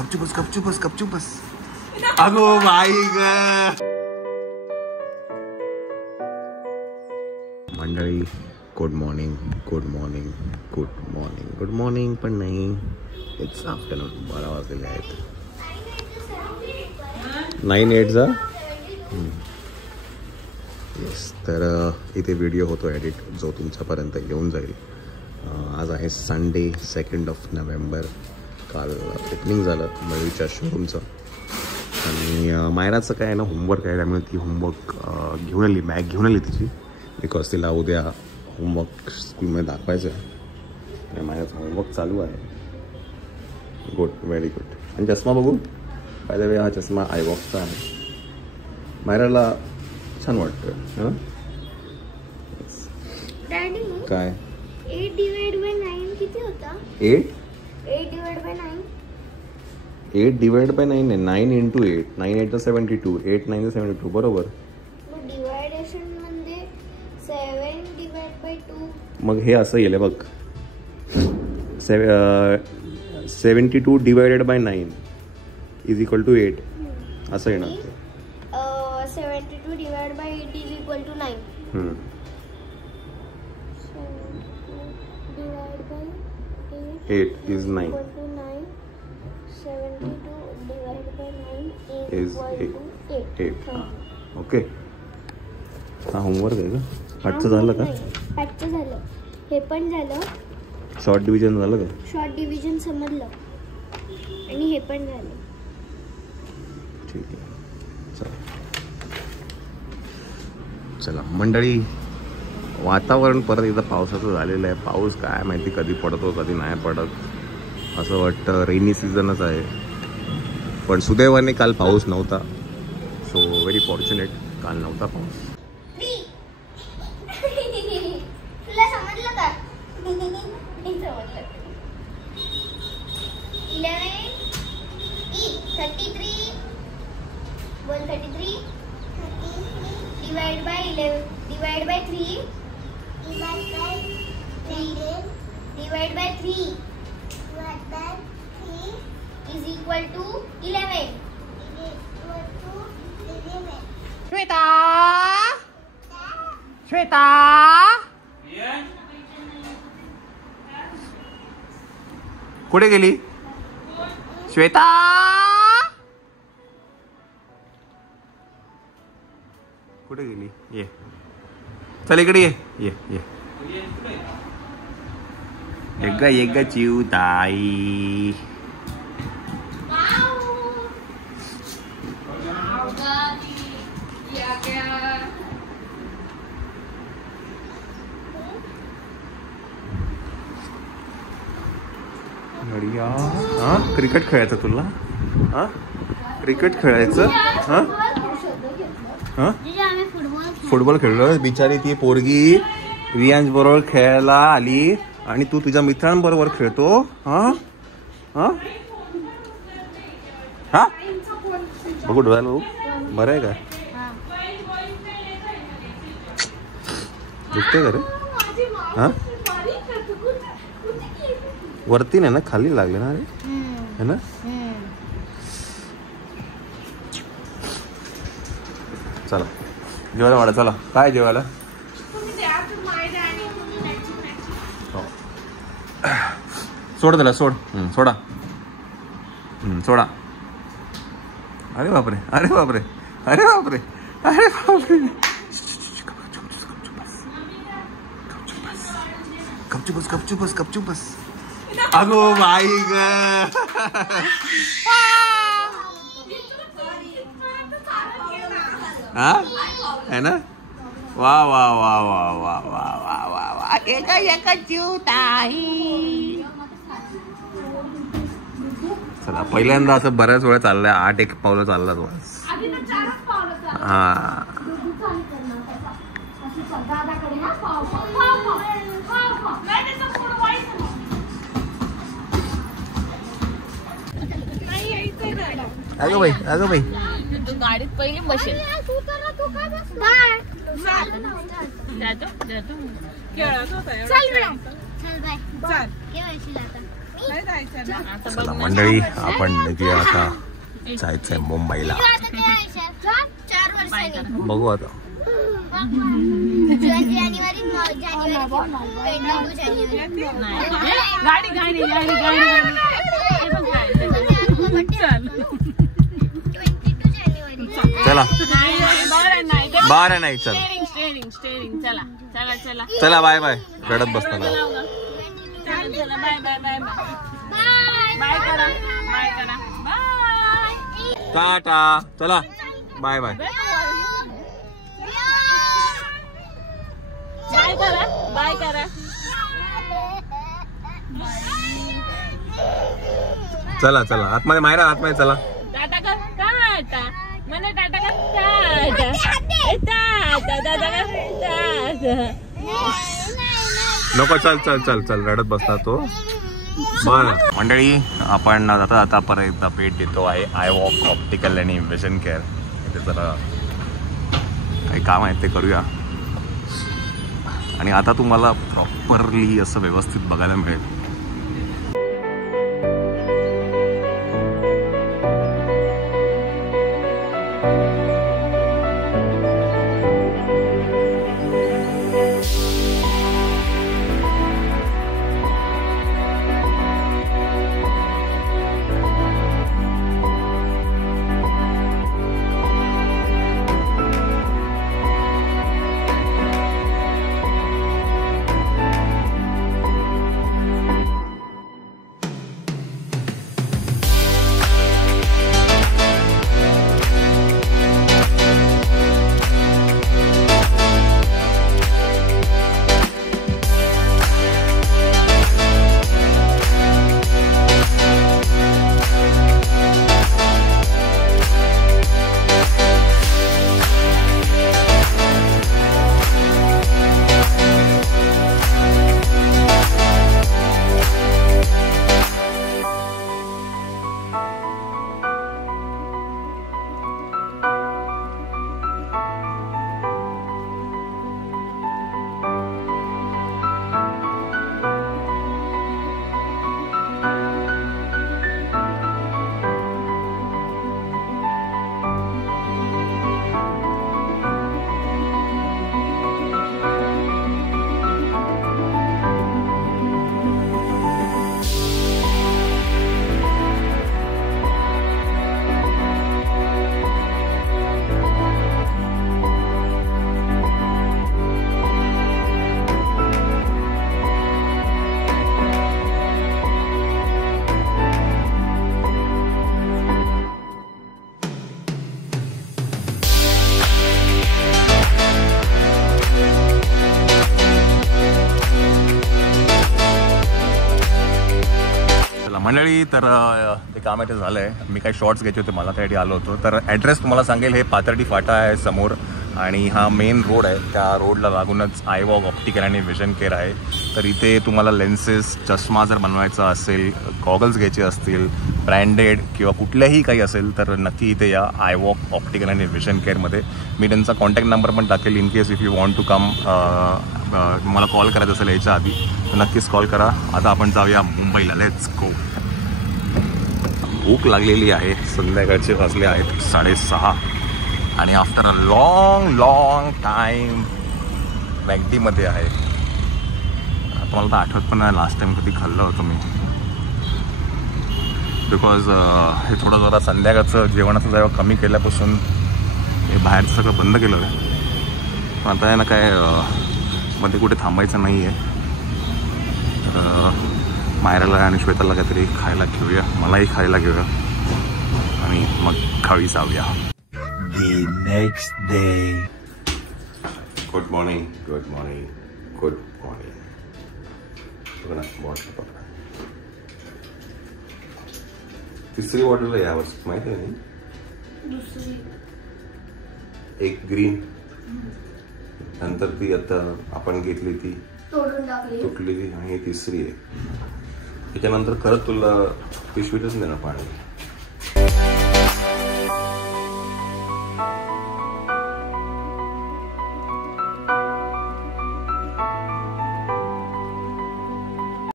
गपचूप बस. अगो बाई ग. मंडळी गुड मॉर्निंग पण नाही, इट्स आफ्टरनून. 12 वाजलेले आहेत. 9:08 येस. तर इथे व्हिडिओ होतो एडिट, जो तुमच्यापर्यंत येऊन जाईल. आज आहे संडे 2 नोव्हेंबर. काल ओपनिंग झालं मयूरच्या शोरूमचं. आणि मायराचं काय आहे ना, होमवर्क आहे, त्यामुळे ती होमवर्क घेऊन आली, बॅग घेऊन आली तिची, बिकॉज तिला उद्या होमवर्क स्कूलमध्ये दाखवायचं आहे. आणि मायराचं होमवर्क चालू आहे. Good, very good. आणि चष्मा बघू, बाय द वे हा चष्मा आयबॉक्सचा आहे. मायराला छान वाटतं. काय 8 divided by 9 किती होता? 8 divided by 9. 8 divided by 9 आहे. 9 into 8. 9 8 72. 8 9 72. बरोबर. मग डिवायडेशन मध्ये 7 divided by 2. मग हे असं येईल बघ. 72 divided by 9 is equal to 8. असं येणार. 72 divided by 8 is equal to 9. 8 is 9. 72 divided by 9 is equal to 8. Okay. हा होमवर्क आहे का? आजचं झालं का? आजचं झालं. हे पण झालं. शॉर्ट डिव्हिजन झालं का? शॉर्ट डिव्हिजन समजलं. आणि हे पण झालं. ठीक आहे. चला मंडळी, वातावरण परत एकदा पावसाचं झालेलं आहे. पाऊस काय माहिती कधी पडतो कधी नाही पडत. असं वाटतं रेनी सीझनच आहे. पण सुदैवाने काल पाऊस नव्हता. सो व्हेरी फॉर्च्युनेट, काल नव्हता पाऊस. तुला समजलं का? 33 बोल. 33 divide by 11 divide by 3 divide by 3 is equal to 11. Shweta कुठे गेली श्वेता? कुठे गेली? ये चल इकडे ये. एक चिवताई. हा क्रिकेट खेळायचं तुला? हा क्रिकेट खेळायचं? हा हा फुटबॉल खेळलो. बिचारी ती पोरगी रियांश बरोबर खेळायला आली आणि तू तुझ्या मित्रांबरोबर खेळतो. हा हा हा बघू डोळ्याला बघू. बरं आहे का? दुखते का रे? हा वरती नाही ना, खाली लागले ना रे, है ना? चला जेवायला वाढा. चला काय जेवायला? सोड त्याला, सोड. सोडा. सोडा. अरे बापरे, अरे बापरे, अरे बापरे, अरे बापरे. गपचूप बस. अगो बाई ग. हा है ना? वा वा वा वा वा वा वा वा वा. एका चिवताई. चला पहिल्यांदा असं बऱ्याच वेळा चाललंय. 8 पावलं चालला तो. हा अगं बाई गाडीत पहिली बसेल. चला मंडळी, आपण निघूया आता. जायचंय मुंबईला. 4 वर्षांनी बघू आता. जानेवारी चला 12 नाही. चल चला बाय बाय. रडत बसताना टाटा. चला बाय बाय. बाय करा. चला चला आतमध्ये. मायरा आतमध्ये चला. टाटा कर. टाटा मला टाटा कर. टाटा. नको. चल चल चल चल. रडत बसला तो. बरं मंडळी, आपण जाता जाता परत भेट देतो आहे आय वॉक ऑप्टिकल आणि विजन केअर. इथे जरा काही काम आहे ते करूया. आणि आता तुम्हाला प्रॉपरली असं व्यवस्थित बघायला मिळेल. मंडळी, तर ते काम इथे झालं आहे. मी काही शॉर्ट्स घ्यायचे होते, मला त्यासाठी आलो होतो. तर ॲड्रेस तुम्हाला सांगेल. हे पाथर्डी फाटा आहे समोर आणि हा मेन रोड आहे. त्या रोडला लागूनच आय वॉक ऑप्टिकल आणि विजन केअर आहे. तर इथे तुम्हाला लेन्सेस, चष्मा जर बनवायचा असेल, गॉगल्स घ्यायचे असतील, ब्रँडेड किंवा कुठल्याही काही असेल तर नक्की इथे या आय वॉक ऑप्टिकल आणि विजन केअरमध्ये. मी त्यांचा कॉन्टॅक्ट नंबर पण टाकेल. In case if you want to come, मला कॉल करायचं असेल याच्या आधी तर नक्कीच कॉल करा. आता आपण जाऊया मुंबईला. Let's go. भूक लागलेली आहे. संध्याकाळचे वाजले आहेत 6:30 आणि आफ्टर अ लॉंग टाईम मॅगडीमध्ये आहे. आता मला तर आठवत पण नाही लास्ट टाईम कधी खाल्लं होतं मी. बिकॉज हे थोडं जरा संध्याकाळचं जेवणाचं जेव्हा कमी केल्यापासून हे बाहेरचं सगळं बंद केलं आहे. पण आता आहे ना काय मध्ये कुठे थांबायचं नाही आहे. तर मायराला आणि श्वेताला काहीतरी खायला घेऊया, मलाही खायला घेऊया आणि मग गावी जाऊया. The next day. Good morning. Good morning. Good morning. तिसरी बॉटल आहे यावर्षी, माहिती आहे ना? दुसरी. एक ग्रीन, नंतर ती आता आपण घेतली ती तोडून टाकली, तुटलेली, आणि तिसरी आहे. त्याच्यानंतर खरंच तुला पिशवीतच नाही ना पाणी.